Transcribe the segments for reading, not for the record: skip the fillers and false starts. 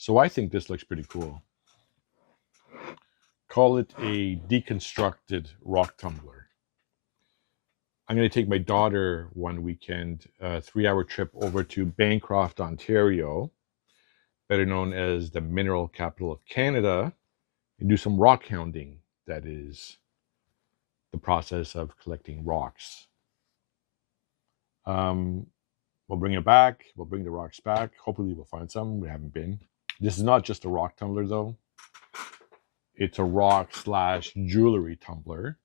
So I think this looks pretty cool. Call it a deconstructed rock tumbler. I'm going to take my daughter one weekend, a 3-hour trip over to Bancroft, Ontario, better known as the mineral capital of Canada, and do some rock hounding. That is the process of collecting rocks. We'll bring it back. We'll bring the rocks back. Hopefully we'll find some. We haven't been. This is not just a rock tumbler, though. It's a rock/jewelry tumbler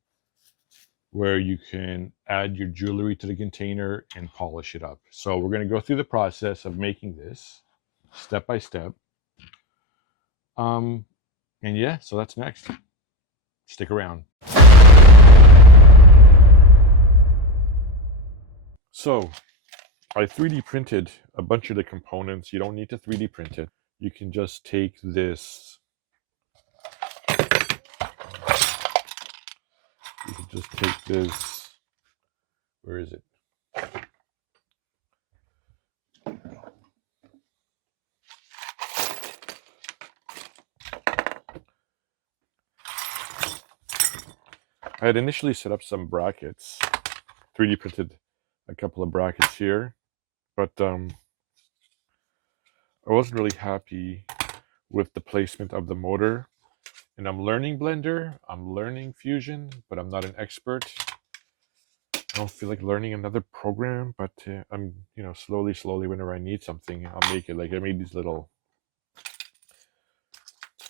where you can add your jewelry to the container and polish it up. So we're going to go through the process of making this step by step. And yeah, so that's next. Stick around. So I 3D printed a bunch of the components. You don't need to 3D print it. You can just take this. You can just take this. Where is it? I had initially set up some brackets, 3D printed a couple of brackets here, but I wasn't really happy with the placement of the motor. And I'm learning Blender, I'm learning Fusion, but I'm not an expert. I don't feel like learning another program, but I'm, slowly, whenever I need something, I'll make it. Like I made these little,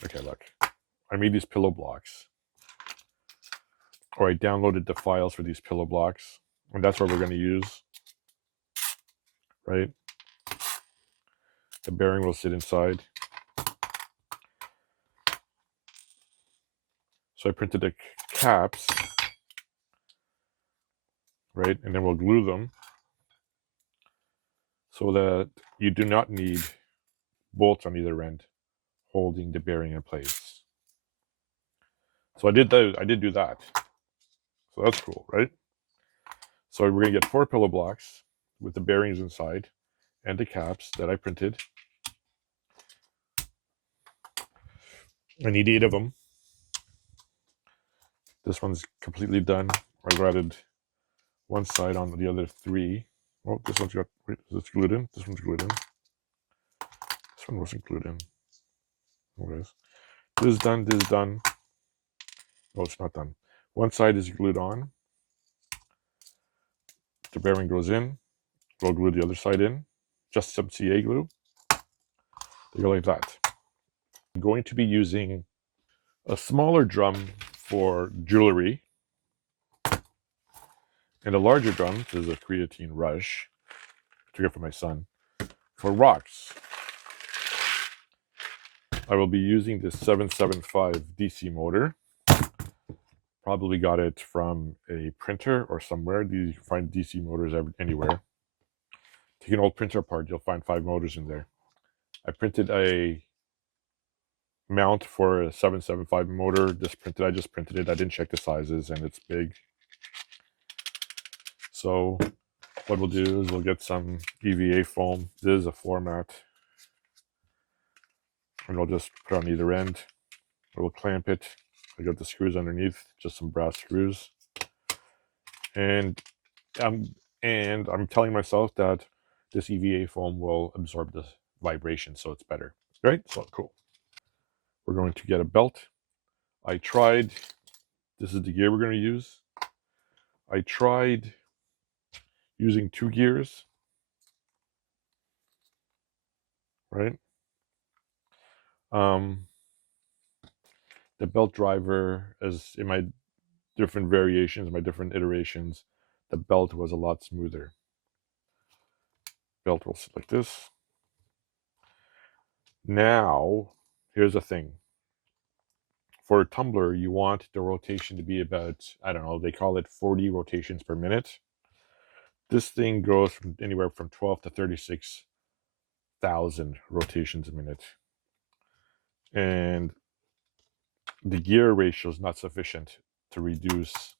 okay, look, I made these pillow blocks. Or I downloaded the files for these pillow blocks, and that's what we're going to use, right? The bearing will sit inside. So I printed the caps, right? And then we'll glue them so that you do not need bolts on either end holding the bearing in place. So I did do that. So that's cool, right? So we're going to get 4 pillow blocks with the bearings inside and the caps that I printed. I need 8 of them. This one's completely done. I've added one side on the other 3. Oh, this one's got, wait, is this glued in? This one's glued in. This one wasn't glued in. Okay. This is done, this is done. No, it's not done. One side is glued on. The bearing goes in. We'll glue the other side in. Just some CA glue. They go like that. I'm going to be using a smaller drum for jewelry and a larger drum, this is a creatine rush, I took it from my son, for rocks. I will be using this 775 DC motor. Probably got it from a printer or somewhere. You can find DC motors anywhere. Take an old printer apart, you'll find 5 motors in there. I printed a mount for a 775 motor. I just printed it. I didn't check the sizes, and it's big. So what we'll do is we'll get some EVA foam. This is a floor mat. And we'll just put it on either end. We'll clamp it. I got the screws underneath, just some brass screws. And I'm telling myself that this EVA foam will absorb the vibration, so it's better. Right? So cool. We're going to get a belt. This is the gear we're going to use. I tried using 2 gears, right? The belt driver, as in my different variations, my different iterations, the belt was a lot smoother. Belt will sit like this. Now, here's the thing. For a tumbler, you want the rotation to be about, I don't know, they call it 40 rotations per minute. This thing goes from anywhere from 12 to 36,000 rotations a minute. And the gear ratio is not sufficient to reduce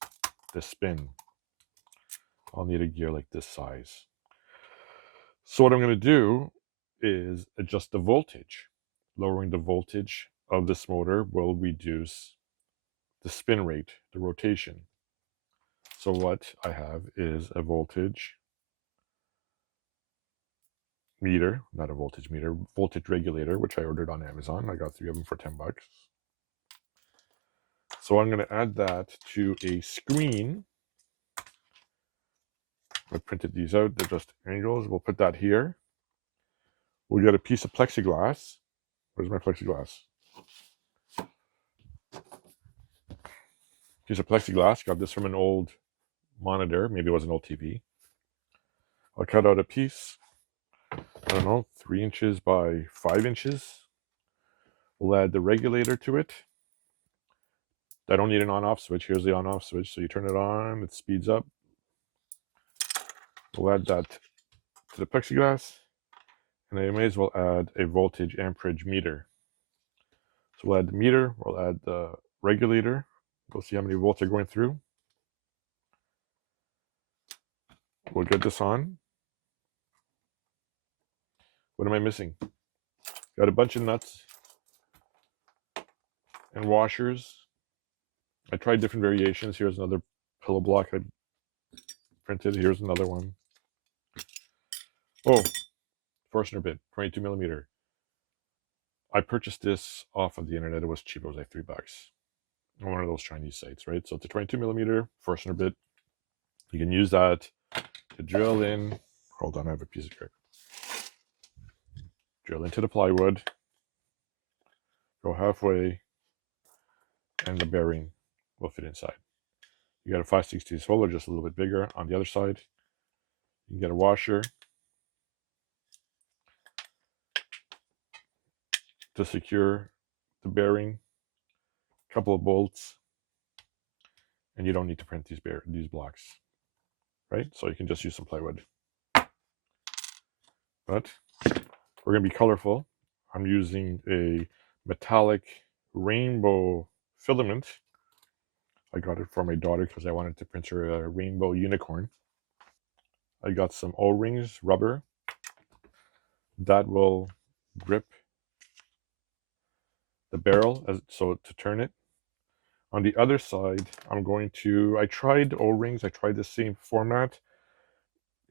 the spin. I'll need a gear like this size. So what I'm going to do is adjust the voltage. lowering the voltage of this motor will reduce the spin rate, the rotation. So what I have is a voltage meter, not a voltage meter, voltage regulator, which I ordered on Amazon. I got 3 of them for $10. So I'm going to add that to a screen. I printed these out. They're just angles. We'll put that here. We'll get a piece of plexiglass. Where's my plexiglass? Piece of plexiglass. Got this from an old monitor. Maybe it was an old TV. I'll cut out a piece. I don't know, 3 inches by 5 inches. We'll add the regulator to it. I don't need an on-off switch. Here's the on-off switch. So you turn it on, it speeds up. We'll add that to the plexiglass. And I may as well add a voltage amperage meter. So we'll add the meter, we'll add the regulator. We'll see how many volts are going through. We'll get this on. What am I missing? Got a bunch of nuts and washers. I tried different variations. Here's another pillow block I printed. Here's another one. Oh, Forstner bit, 22 millimeter. I purchased this off of the internet. It was cheap. It was like $3 on one of those Chinese sites, right? So it's a 22 millimeter Forstner bit. You can use that to drill in. Hold on, I have a piece of grit. Drill into the plywood. Go halfway, and the bearing will fit inside. You got a 5/16 hole, or just a little bit bigger on the other side. You can get a washer to secure the bearing, a couple of bolts, and you don't need to print these blocks, right? So you can just use some plywood. But we're going to be colorful. I'm using a metallic rainbow filament. I got it for my daughter because I wanted to print her a rainbow unicorn. I got some O-rings, rubber, that will grip the barrel so to turn it. On the other side, I tried O-rings, I tried the same format.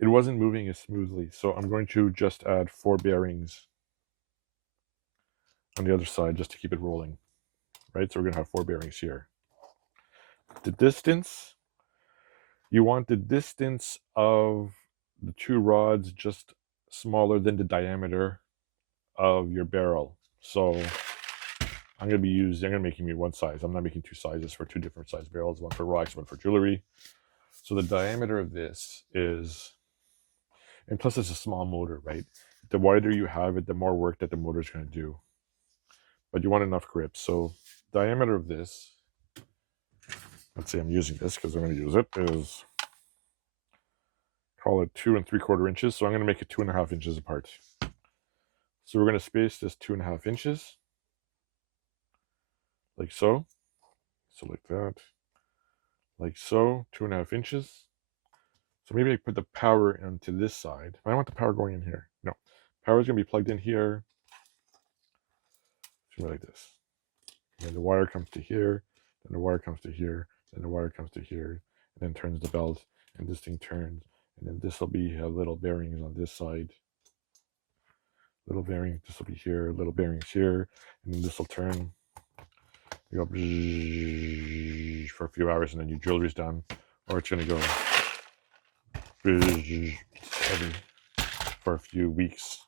It wasn't moving as smoothly, so I'm going to just add 4 bearings on the other side just to keep it rolling, right? So we're going to have 4 bearings here. The distance, you want the distance of the 2 rods just smaller than the diameter of your barrel. So I'm going to making me one size. I'm not making 2 sizes for 2 different size barrels, one for rocks, one for jewelry. So the diameter of this is, and plus it's a small motor, right? The wider you have it, the more work that the motor is going to do. But you want enough grip. So diameter of this, let's say I'm using this because I'm going to use it, is, call it 2 3/4 inches. So I'm going to make it 2.5 inches apart. So we're going to space this 2.5 inches, like so. So like that, like so, 2.5 inches. So maybe I put the power into this side. I want the power going in here. No, power is going to be plugged in here. Like this. And then the wire comes to here, then the wire comes to here, then the wire comes to here, and then turns the belt, and this thing turns, and then this will be little bearings on this side. Little bearing, this will be here, little bearings here, and then this will turn. You go for a few hours, and then your jewelry's done, or it's going to go for a few weeks.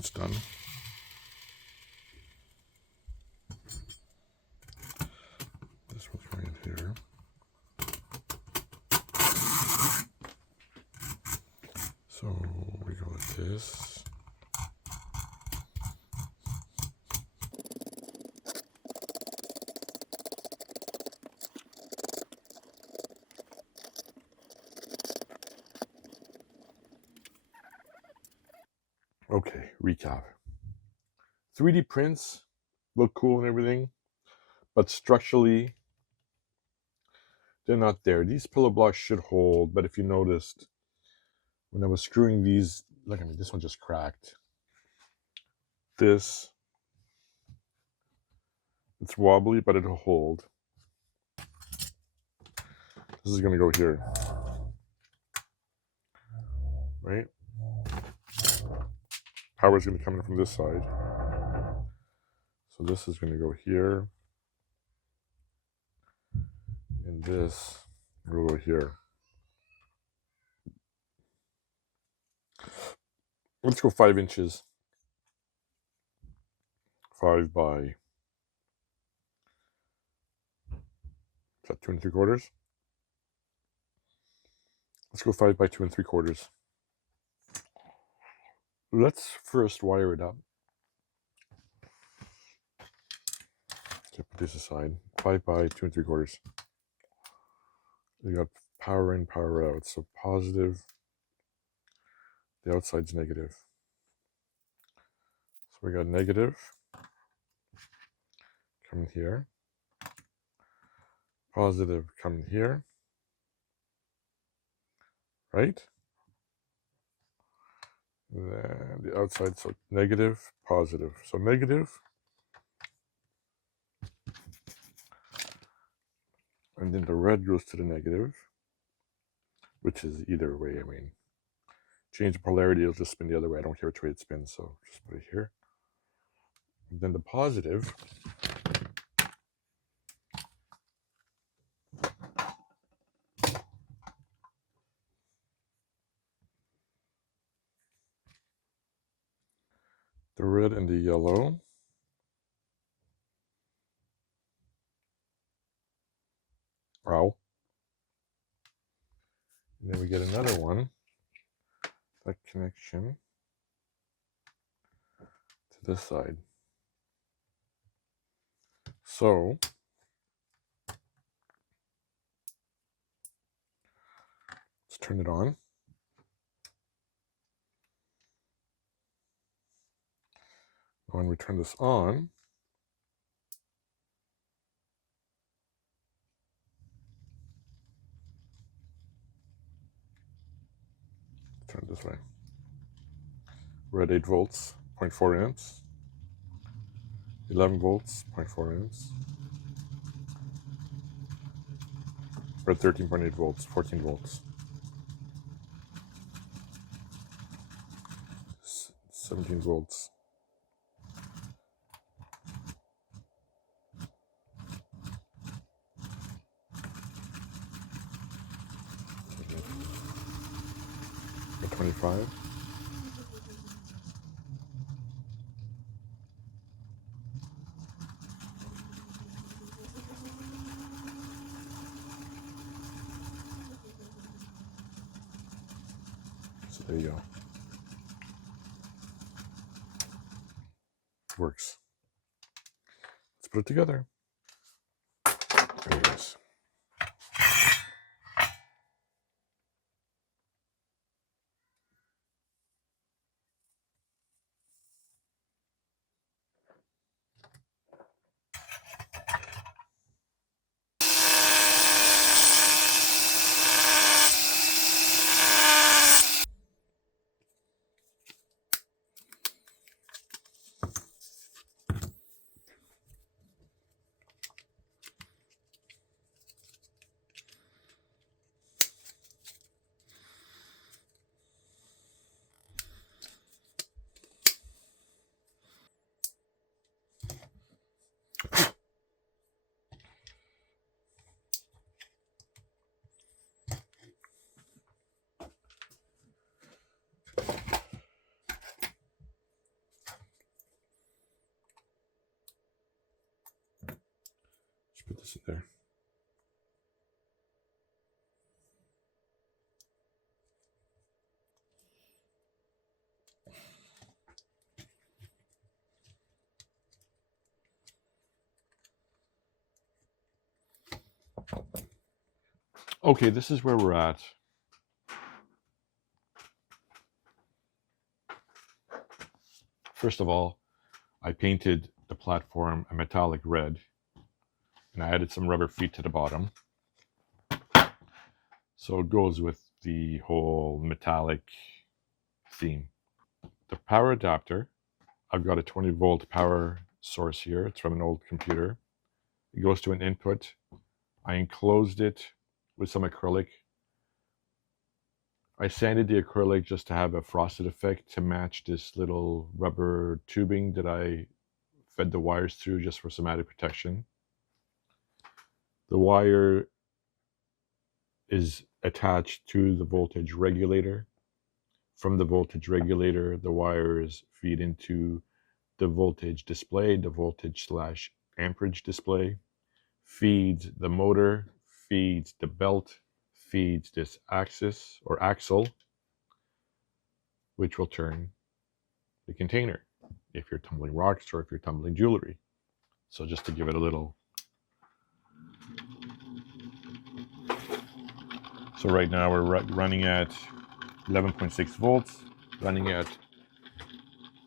That's done. This one's right here. So we go like this. Okay, recap. 3D prints look cool and everything, but structurally, they're not there. These pillow blocks should hold, but if you noticed, when I was screwing these, look at me, this one just cracked. This, it's wobbly, but it'll hold. This is going to go here, right? Power is going to come in from this side. So this is going to go here. And this will go here. Let's go 5 inches. 5 by, is that 2 3/4? Let's go 5 by 2 3/4. Let's first wire it up. Okay, put this aside. 5 by 2 3/4. You got power in, power out. So positive. The outside's negative. So we got negative coming here. Positive coming here. Right? Then the outside, so negative, positive. So negative. And then the red goes to the negative, which is either way. I mean, change the polarity, it'll just spin the other way. I don't care which way it spins, so just put it here. And then the positive, the red and the yellow. Ow. And then we get another one, that connection to this side. So let's turn it on. When we turn this on, turn it this way. We're at 8 volts, 0.4 amps. 11 volts, 0.4 amps. We're at 13.8 volts, 14 volts. 17 volts. At 25. So there you go. Works. Let's put it together. There it is. Put this in there. Okay, this is where we're at. First of all, I painted the platform a metallic red, and I added some rubber feet to the bottom. So it goes with the whole metallic theme. The power adapter, I've got a 20-volt power source here. It's from an old computer. It goes to an input. I enclosed it with some acrylic. I sanded the acrylic just to have a frosted effect to match this little rubber tubing that I fed the wires through just for some added protection. The wire is attached to the voltage regulator. From the voltage regulator, the wires feed into the voltage display, the voltage / amperage display, feeds the motor, feeds the belt, feeds this axis or axle, which will turn the container if you're tumbling rocks or if you're tumbling jewelry. So just to give it a little. So right now we're running at 11.6 volts, running at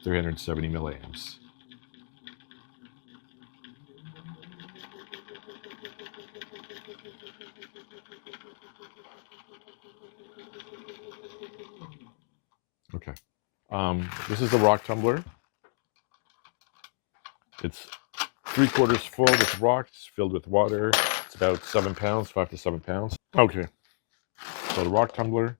370 milliamps. Okay. This is the rock tumbler. It's 3/4 full with rocks, filled with water. It's about 7 pounds, 5 to 7 pounds. Okay. So the rock tumbler,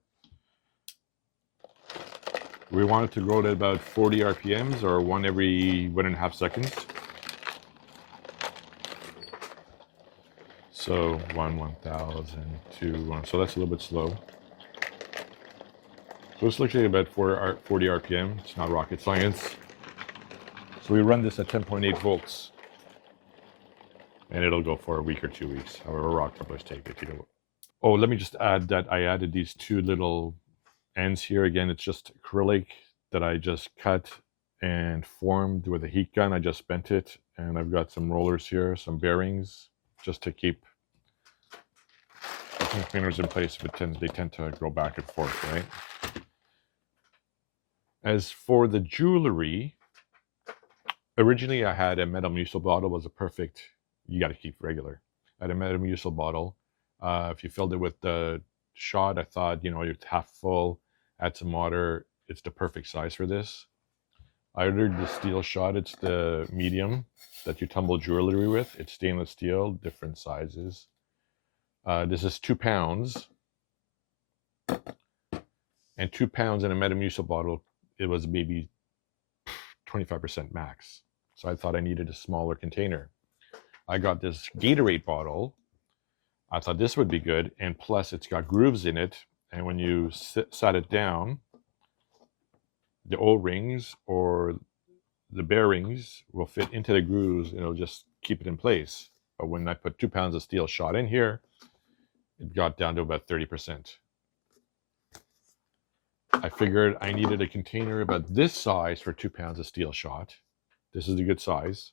we want it to go to about 40 RPMs or 1 every 1.5 seconds. So 1, 1,000, 2, 1. So that's a little bit slow. So it's literally about 40 RPM. It's not rocket science. So we run this at 10.8 volts. And it'll go for a week or 2 weeks, however rock tumblers take it. Oh, let me just add that I added these 2 little ends here. Again, it's just acrylic that I just cut and formed with a heat gun. I just bent it, and I've got some rollers here, some bearings, just to keep the containers in place. They tend to go back and forth, right? As for the jewelry, originally I had a Metamucil bottle. Was a perfect, you got to keep regular. I had a Metamucil bottle. If you filled it with the shot, I thought, it's half full, add some water. It's the perfect size for this. I ordered the steel shot. It's the medium that you tumble jewelry with. It's stainless steel, different sizes. This is 2 pounds. And 2 pounds in a Metamucil bottle, it was maybe 25% max. So I thought I needed a smaller container. I got this Gatorade bottle. I thought this would be good, and plus it's got grooves in it, and when you sat it down, the O-rings or the bearings will fit into the grooves, and it'll just keep it in place. But when I put 2 pounds of steel shot in here, it got down to about 30%. I figured I needed a container about this size for 2 pounds of steel shot. This is a good size.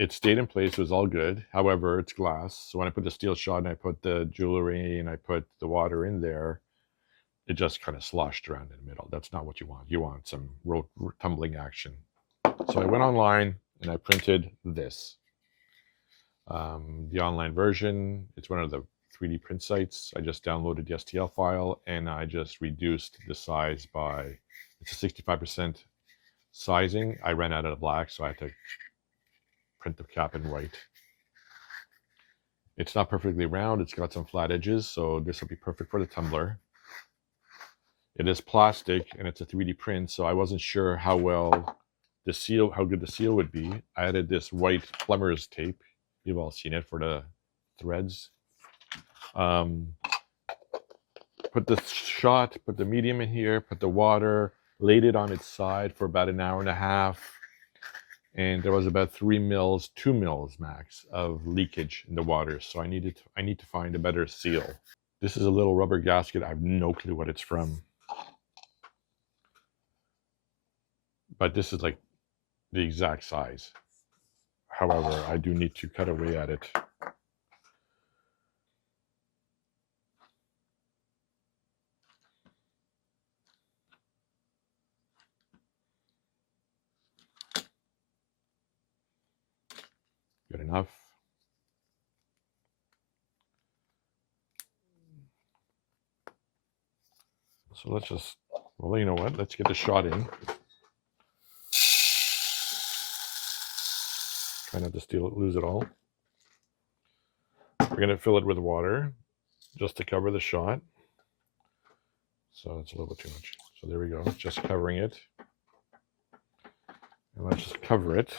It stayed in place. It was all good. However, it's glass. So when I put the steel shot and I put the jewelry and I put the water in there, it just kind of sloshed around in the middle. That's not what you want. You want some tumbling action. So I went online and I printed this. The online version, it's one of the 3D print sites. I just downloaded the STL file and I just reduced the size by, it's a 65% sizing. I ran out of black, so I had to print the cap in white. It's not perfectly round. It's got some flat edges, so this will be perfect for the tumbler. It is plastic and it's a 3D print, so I wasn't sure how well the seal, how good the seal would be. I added this white plumber's tape. You've all seen it for the threads. Put the shot, put the medium in here, put the water, laid it on its side for about 1.5 hours. and there was about 3 mils, 2 mils max of leakage in the water. So I need to find a better seal. This is a little rubber gasket. I have no clue what it's from, but this is like the exact size. However, I do need to cut away at it. Good enough. So let's just, well, you know what? Let's get the shot in. Try not to lose it all. We're going to fill it with water just to cover the shot. So it's a little bit too much. So there we go, just covering it. And let's just cover it.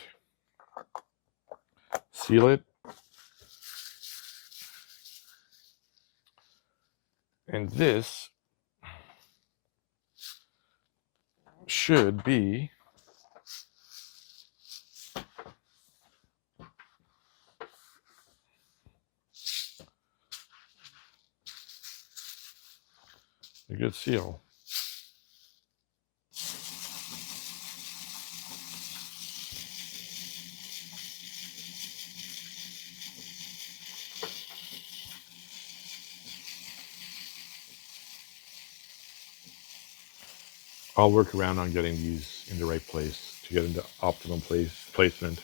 Seal it. And this should be a good seal. I'll work around on getting these in the right place to get into optimum placement.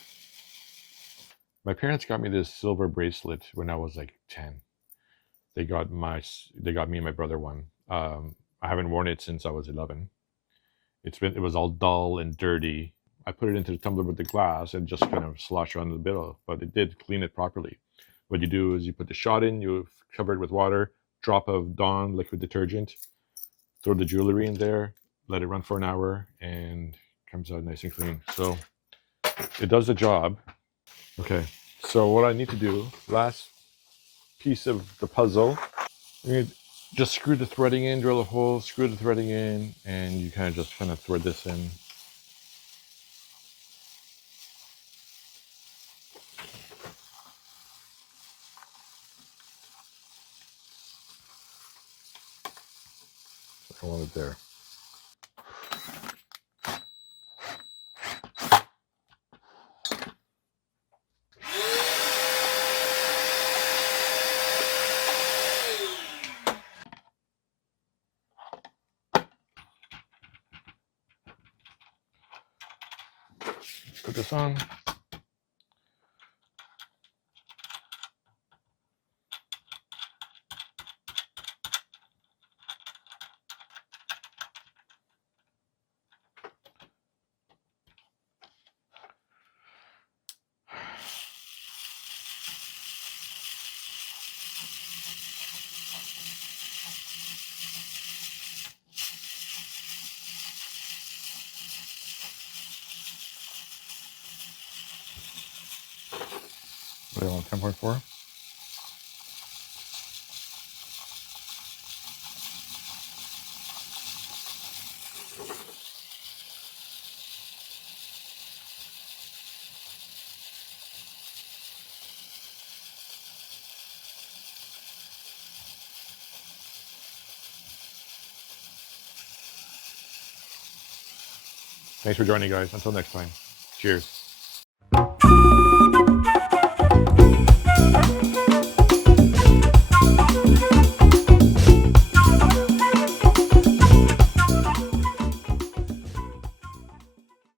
My parents got me this silver bracelet when I was like 10. They got me and my brother one. I haven't worn it since I was 11. It was all dull and dirty. I put it into the tumbler with the glass and just kind of slosh around the middle, but it did clean it properly. What you do is you put the shot in, you cover it with water, drop of Dawn liquid detergent, throw the jewelry in there, let it run for an hour, and it comes out nice and clean. So it does the job. Okay, so what I need to do, last piece of the puzzle, you just screw the threading in, drill a hole, screw the threading in, and you kind of thread this in. I want it there. Put this on. What do I want, 10.4? Thanks for joining, guys. Until next time. Cheers.